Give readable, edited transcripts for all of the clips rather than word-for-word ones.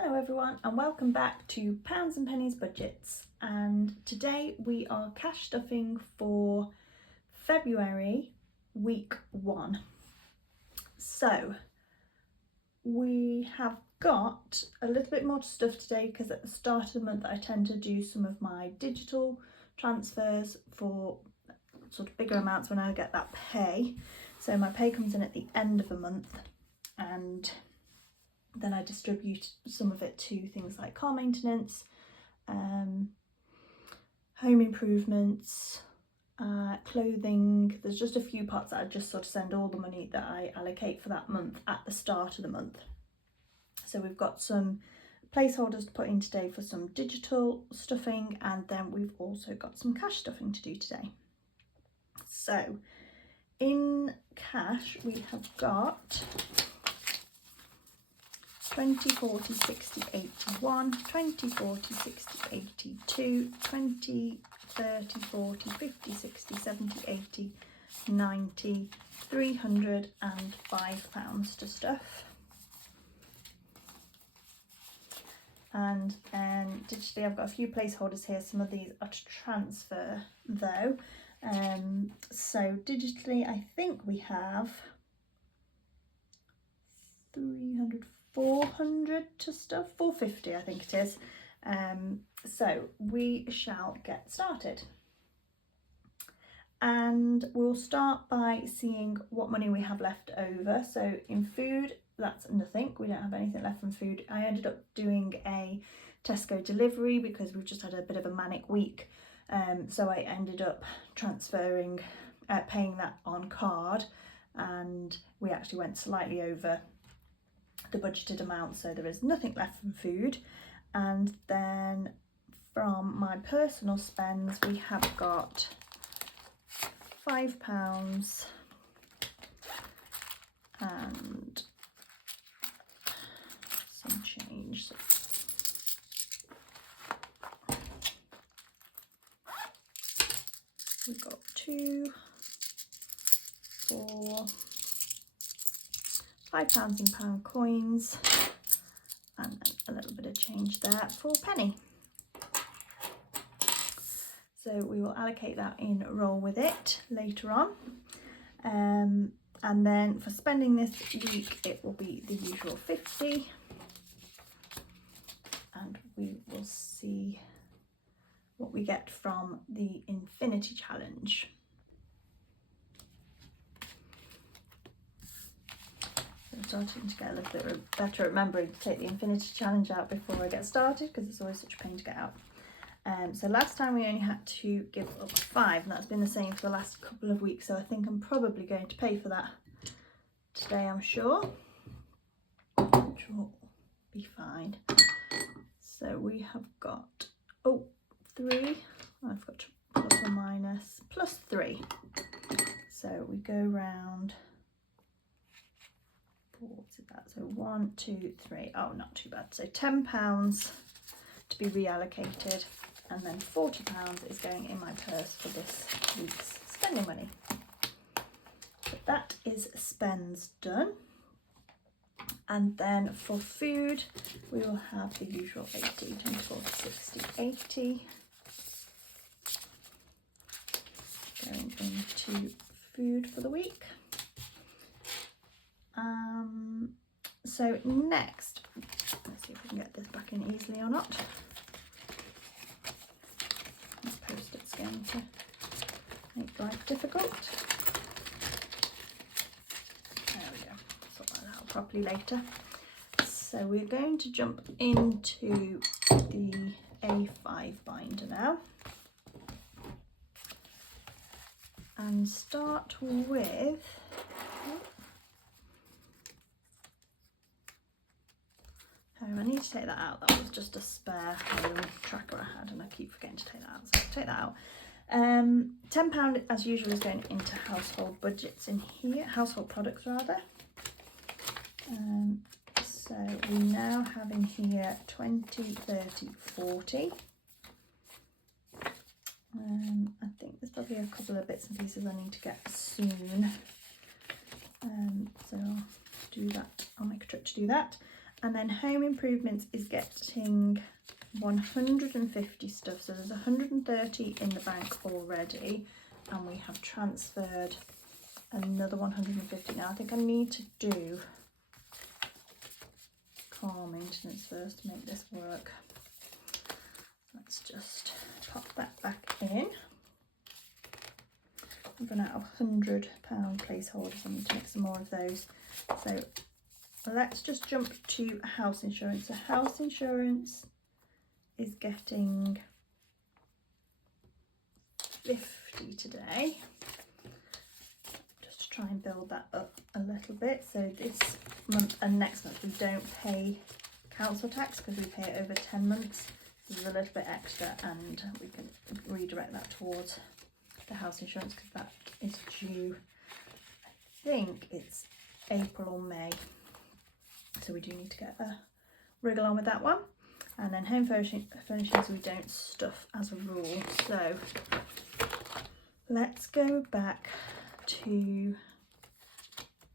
Hello everyone and welcome back to Pounds and Pennies Budgets, and today we are cash stuffing for February week 1. So we have got a little bit more stuff today because at the start of the month I tend to do some of my digital transfers for sort of bigger amounts when I get that pay. So my pay comes in at the end of the month and then I distribute some of it to things like car maintenance, home improvements, clothing. There's just a few parts that I just sort of send all the money that I allocate for that month at the start of the month. So we've got some placeholders to put in today for some digital stuffing, and then we've also got some cash stuffing to do today. So in cash we have got 20, 40, 60, 81, 20, 40, 60, 82, 20, 30, 40, 50, 60, 70, 80, 90, £305 to stuff. And then digitally I've got a few placeholders here. Some of these are to transfer though. So digitally I think we have 400 to stuff, 450 I think it is. So we shall get started. And we'll start by seeing what money we have left over. So in food, that's nothing. We don't have anything left from food. I ended up doing a Tesco delivery because we've just had a bit of a manic week. So I ended up transferring, paying that on card, and we actually went slightly over the budgeted amount, so there is nothing left from food. And then from my personal spends we have got £5 and some change. We've got 2, 4, £5 and pound coins, and then a little bit of change there for a penny. So we will allocate that in roll with it later on. And then for spending this week it will be the usual 50, and we will see what we get from the Infinity Challenge. I'm starting to get a little bit better at remembering to take the Infinity Challenge out before I get started because it's always such a pain to get out. So last time we only had to give up 5, and that's been the same for the last couple of weeks, so I think I'm probably going to pay for that today, I'm sure, which will be fine. So we have got 3, I've got plus or minus, plus 3, so we go round. What's that? So 1, 2, 3. Oh, not too bad. So £10 to be reallocated, and then £40 is going in my purse for this week's spending money. So that is spends done. And then for food we will have the usual 80, 10, 40, 60, 80 going into food for the week. So next, let's see if we can get this back in easily or not. This post-it's going to make life difficult. There we go, sort that out properly later. So we're going to jump into the A5 binder now and start with I need to take that out. That was just a spare home tracker I had and I keep forgetting to take that out, so I'll take that out. £10 as usual is going into household budgets in here, household products rather. So we now have in here 20, 30, 40. I think there's probably a couple of bits and pieces I need to get soon. So I'll do that, I'll make a trip to do that. And then home improvements is getting 150 stuff, so there's 130 in the bank already, and we have transferred another 150. Now I think I need to do car maintenance first to make this work. Let's just pop that back in. I've run out of £100 placeholders. I need to make some more of those. So let's just jump to house insurance. So house insurance is getting 50 today. Just to try and build that up a little bit. So this month and next month we don't pay council tax because we pay it over 10 months. There's a little bit extra, and we can redirect that towards the house insurance because that is due, I think it's April or May. So we do need to get a wriggle on with that one. And then home furnishings we don't stuff as a rule. So let's go back to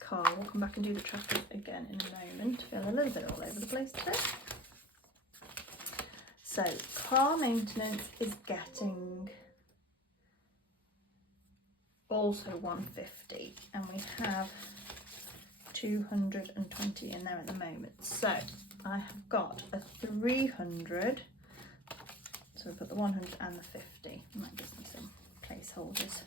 car. We'll come back and do the traffic again in a moment. I feel a little bit all over the place today. So car maintenance is getting also 150, and we have 220 in there at the moment. So I have got a 300, so we put the 100 and the 50, and that gives me some placeholders.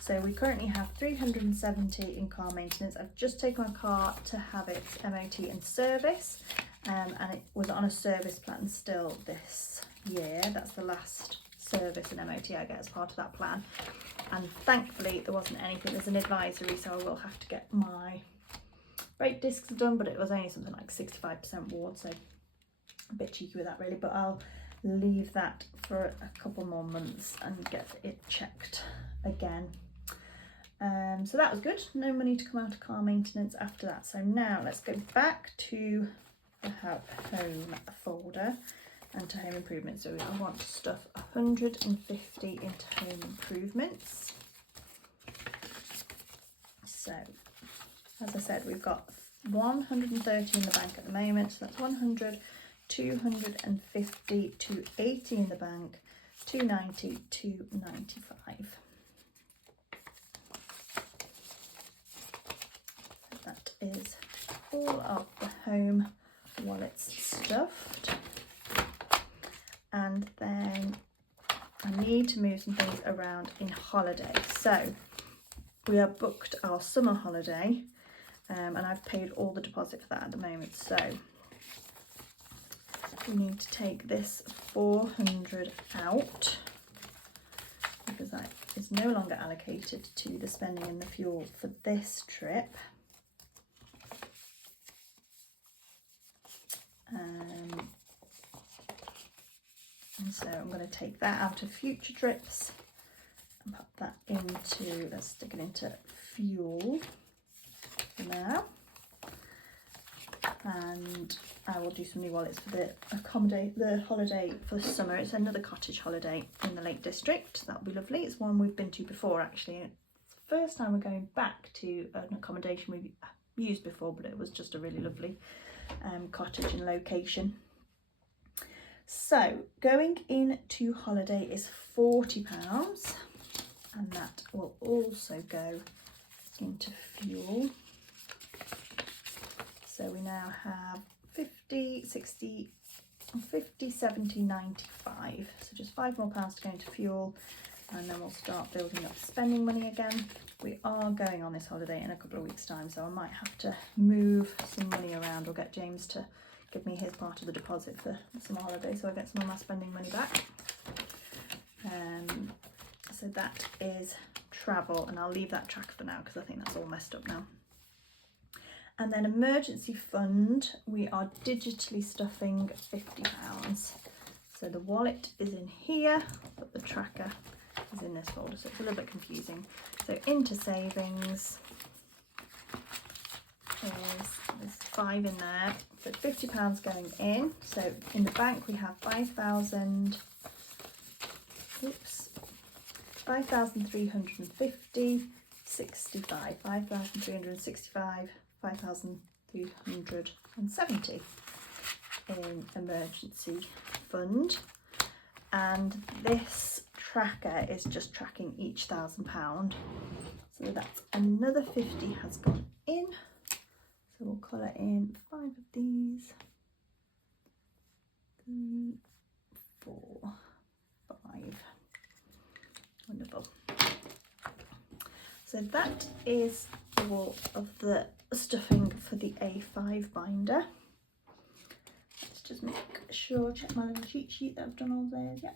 So we currently have 370 in car maintenance. I've just taken my car to have its MOT and service, and it was on a service plan still this year. That's the last service and MOT I get as part of that plan, and thankfully there wasn't anything. There's an advisory, so I will have to get my brake discs done, but it was only something like 65% worn, so a bit cheeky with that really, but I'll leave that for a couple more months and get it checked again. So that was good. No money to come out of car maintenance after that. So now let's go back to the home folder and to home improvements. So I want to stuff 150 into home improvements. So as I said, we've got 130 in the bank at the moment. So that's 100, 250, 280 in the bank, 290, 295. That is all of the home wallets stuffed. And then I need to move some things around in holiday. So we have booked our summer holiday, and I've paid all the deposit for that at the moment. So we need to take this 400 out because that is no longer allocated to the spending and the fuel for this trip. And so I'm going to take that out of future trips and put that into, let's stick it into fuel for now. And I will do some new wallets for the holiday for the summer. It's another cottage holiday in the Lake District. That'll be lovely. It's one we've been to before actually. It's the first time we're going back to an accommodation we've used before, but it was just a really lovely cottage and location. So going into holiday is £40, and that will also go into fuel. So we now have 50, 60, 50, 70, 95. So just £5 more to go into fuel, and then we'll start building up spending money again. We are going on this holiday in a couple of weeks' time, so I might have to move some money around or get James to give me his part of the deposit for the summer holiday so I get some of my spending money back. So that is travel, and I'll leave that track for now because I think that's all messed up now. And then emergency fund, we are digitally stuffing £50. So the wallet is in here, but the tracker is in this folder, so it's a little bit confusing. So into savings, there's 5 in there, so £50 going in. So in the bank we have 5,350, 65, 5,365, 5,000, £370 in emergency fund. And this tracker is just tracking each £1,000. So that's another 50 has gone in. So we'll colour in 5 of these. 3, 4, 5. Wonderful. So that is all of the stuffing for the A5 binder. Let's just make sure, check my little cheat sheet that I've done all those. Yeah.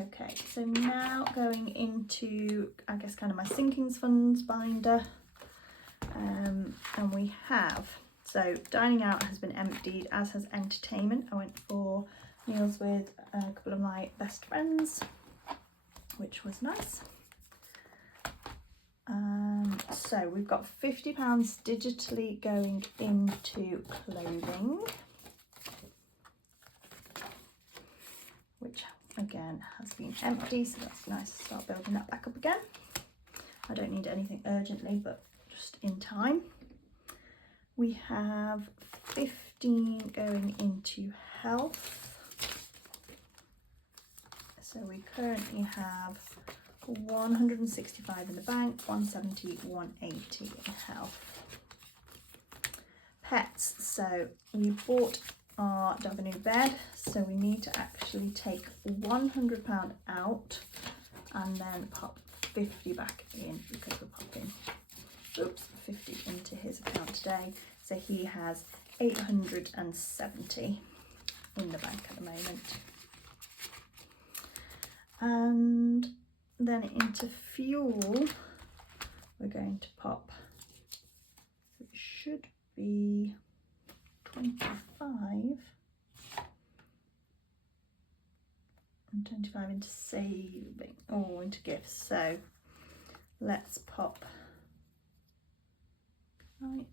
Okay, so now going into, I guess, kind of my sinkings funds binder. And we have, so dining out has been emptied, as has entertainment. I went for meals with a couple of my best friends, which was nice. So we've got £50 digitally going into clothing, which again has been empty, so that's nice to start building that back up again. I don't need anything urgently, but just in time. We have 15 going into health. So we currently have 165 in the bank, 170, 180 in health. Pets, so we bought our dog a new bed, so we need to actually take £100 out and then pop 50 back in, because we're popping 50 into his account today. So he has 870 in the bank at the moment. And then into fuel, we're going to pop, it should be 25 and 25 into saving, or into gifts. So let's pop, right,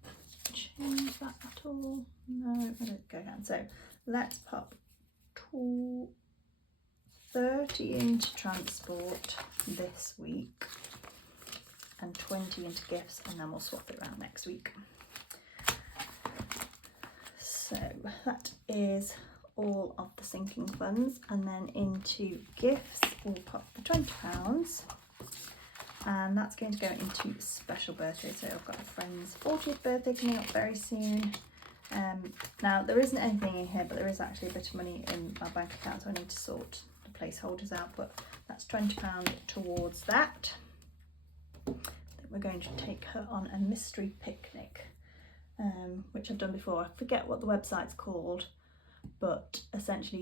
change that at all? No, I don't go down. So let's pop 30 into transport this week and 20 into gifts, and then we'll swap it around next week. So that is all of the sinking funds, and then into gifts we'll pop the £20, and that's going to go into special birthday. So I've got a friend's 40th birthday coming up very soon. Now there isn't anything in here, but there is actually a bit of money in my bank account, so I need to sort the placeholders out, but that's £20 towards that. I think we're going to take her on a mystery picnic, which I've done before. I forget what the website's called, but essentially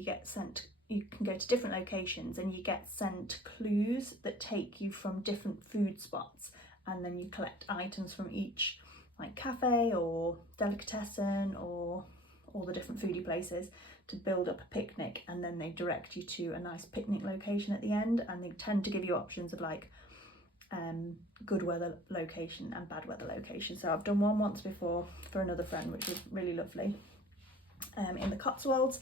you can go to different locations and you get sent clues that take you from different food spots, and then you collect items from each, like cafe or delicatessen or all the different foodie places, to build up a picnic, and then they direct you to a nice picnic location at the end, and they tend to give you options of like good weather location and bad weather location. So I've done one once before for another friend, which was really lovely, in the Cotswolds,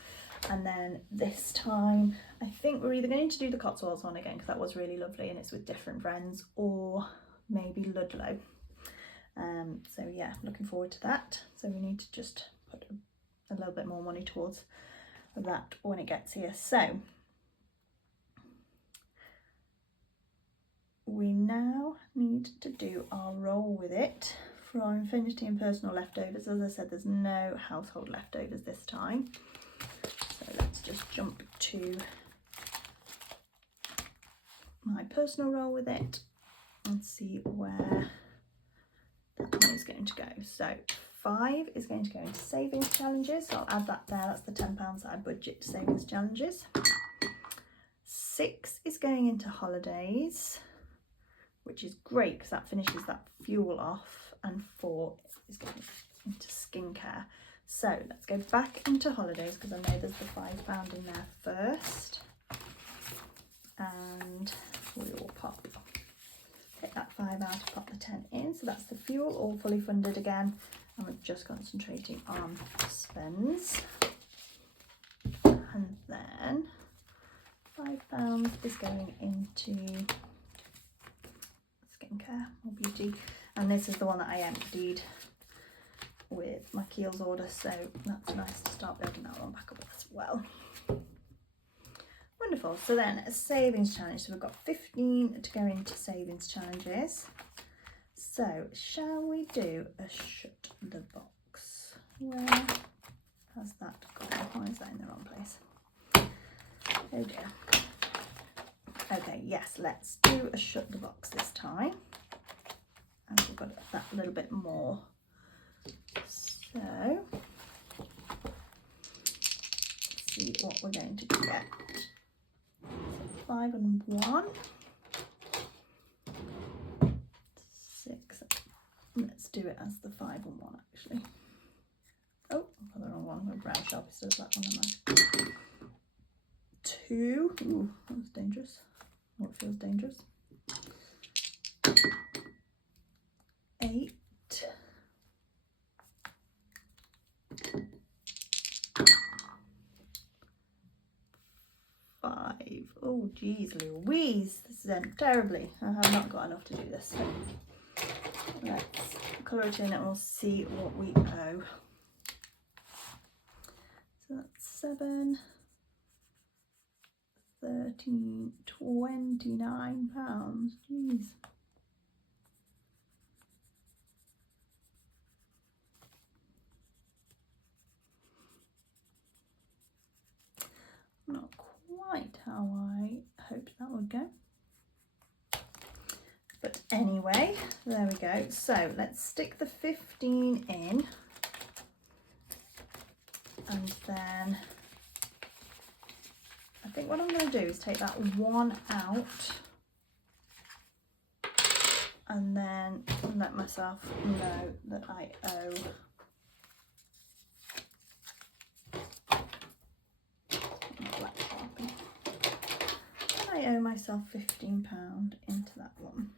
and then this time I think we're either going to do the Cotswolds one again, because that was really lovely and it's with different friends, or maybe Ludlow. So yeah, looking forward to that. So we need to just put a little bit more money towards that when it gets here. So we now need to do our roll with it for our Infinity and personal leftovers. As I said, there's no household leftovers this time. So let's just jump to my personal roll with it and see where that money is going to go. So 5 is going to go into savings challenges, so I'll add that there. That's the £10 that I budget to savings challenges. 6 is going into holidays, which is great because that finishes that fuel off, and 4 is going into skincare. So let's go back into holidays, because I know there's the £5 in there first, and we will take that 5 out, pop the 10 in. So that's the fuel, all fully funded again, and we're just concentrating on spends. And then £5 is going into skincare. there, more beauty. And this is the one that I emptied with my Kiehl's order, so that's nice to start building that one back up as well. Wonderful. So then a savings challenge. So we've got 15 to go into savings challenges. So shall we do a shut the box? Where has that gone? Why is that in the wrong place? Oh dear. Okay, yes, let's do a shut the box this time. And we've got that a little bit more. So let's see what we're going to get. So 5 and 1. 6. Let's do it as the 5 and 1 actually. Oh, I've got the wrong one. My brown sharpie does that one, am I? 2. Ooh, that was dangerous. Oh, it feels dangerous. 8. 5. Oh, geez, Louise, this is ending terribly. I have not got enough to do this. So let's colour it in and we'll see what we owe. So that's 7, 13, 29 pounds. Jeez. Not quite how I hoped that would go. But anyway, there we go. So let's stick the 15 in. And then I think what I'm going to do is take that 1 out and then let myself know that I owe myself £15 into that one.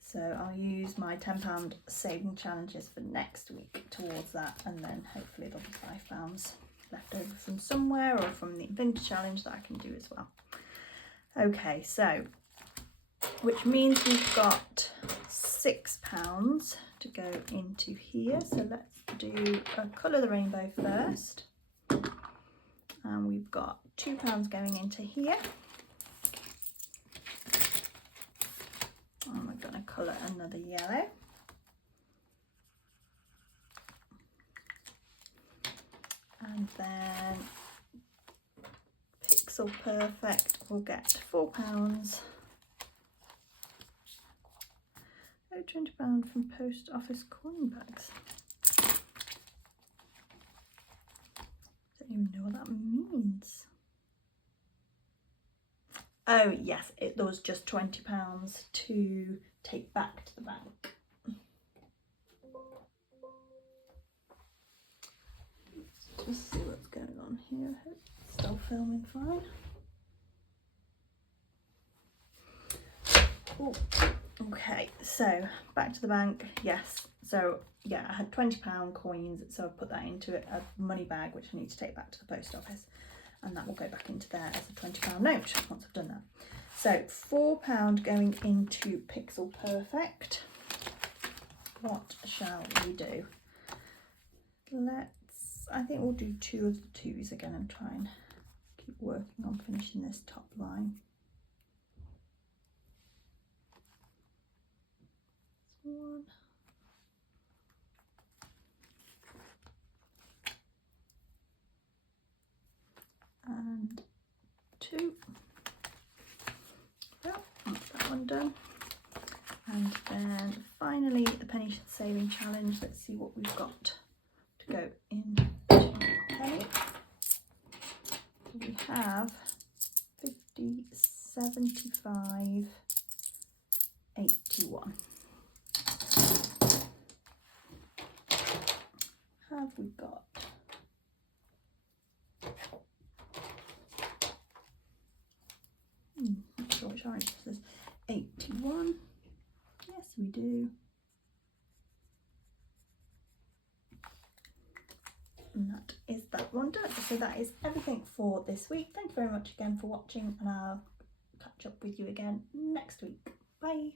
So I'll use my £10 saving challenges for next week towards that, and then hopefully there'll be £5 left over from somewhere or from the Infinity Challenge that I can do as well. Okay, so which means we've got £6 to go into here. So let's do a colour the rainbow first. And we've got £2 going into here. And we're going to colour another yellow. And then Pixel Perfect will get £4. Oh, £20 from Post Office coin bags. Don't even know what that means. Oh yes, there was just £20 to take back to the bank. Let's just see what's going on here. I hope it's still filming fine. Oh, okay, so back to the bank. Yes, so yeah, I had £20 coins, so I put that into a money bag which I need to take back to the post office, and that will go back into there as a £20 note once I've done that. So £4 going into Pixel Perfect. What shall we do? I think we'll do 2 of the 2s again and try and keep working on finishing this top line. One. And 2. Well, that's that one done. And then finally the penny saving challenge. Let's see what we've got to go into penny. We have 50, 75, 81. Have we got not sure which orange this is. 81. Yes, we do. And that is that one done. So that is everything for this week. Thank you very much again for watching, and I'll catch up with you again next week. Bye.